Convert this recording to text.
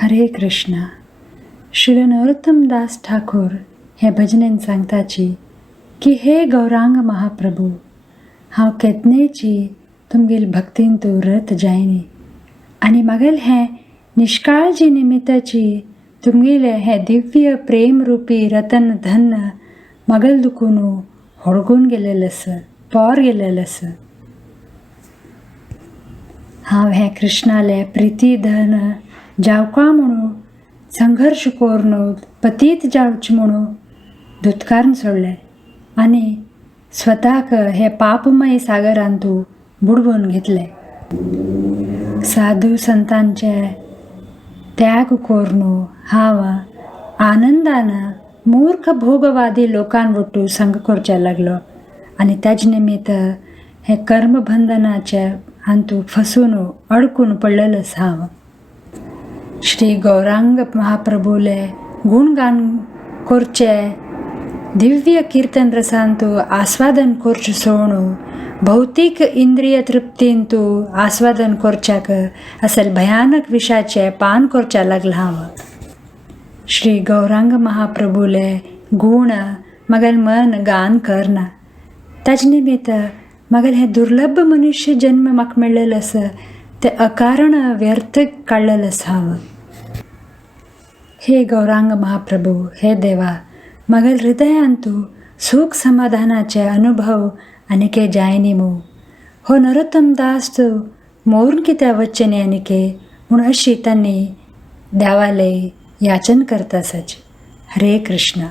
हरे कृष्ण. श्री नरोत्तम दास ठाकूर हे भजनेन सांगताची की हे गौरांग महाप्रभू, हांव केतनेची तुमगेल भक्तीन तूं रत जायनी आनी मागेल हें निश्काळजी निमित्ताची तुमगेले हें दिव्य प्रेम रूपी रतन धन मागेल दुखून होडगून गेलेलें आसा, पोर गेलेलें आसा. हांव हें कृष्णाले प्रिती धन जावका म्हणून संघर्ष करून पतीत जावचें म्हणून धुतकारून सोडलें आनी स्वताक हे पापमय सागरांत तूं बुडवून घेतलें. साधू संतांचे त्याग करून हांव आनंदान मूर्ख भोगवादी लोकां वटू संग करचें लागलो आनी तेजे निमित्त हे कर्मबंधनाचे हातूंत फसून अडकून पडलेलो हांव. श्री गौरांग महाप्रभूले गुणगान करचे, दिव्य कीर्तन रसान तूं आस्वादन करचें सोडून भौतीक इंद्रिय तृप्तीन तूं आस्वादन करच्याक असल भयानक विशाचे पान करच्या लागला हांव. श्री गौरांग महाप्रभूले गुण मगेल मन गान करना. ताजे निमित्त मगेल हे दुर्लभ मनुष्य जन्म म्हाका मेळ्ळेलो आसा ते अकारण व्यर्थ काडलेलो आसा हांव. हे गौरांग महाप्रभू, हे देवा, मगेल हृदयान तूं सुख समाधानाचे अनुभव आनिके जायनी मू. हो नरोत्तम दास तूं मोरून कित्या वच्चे न्ही आनिके म्हूण अशी तांणी देवाले याचन करता आसाची. हरे कृष्ण.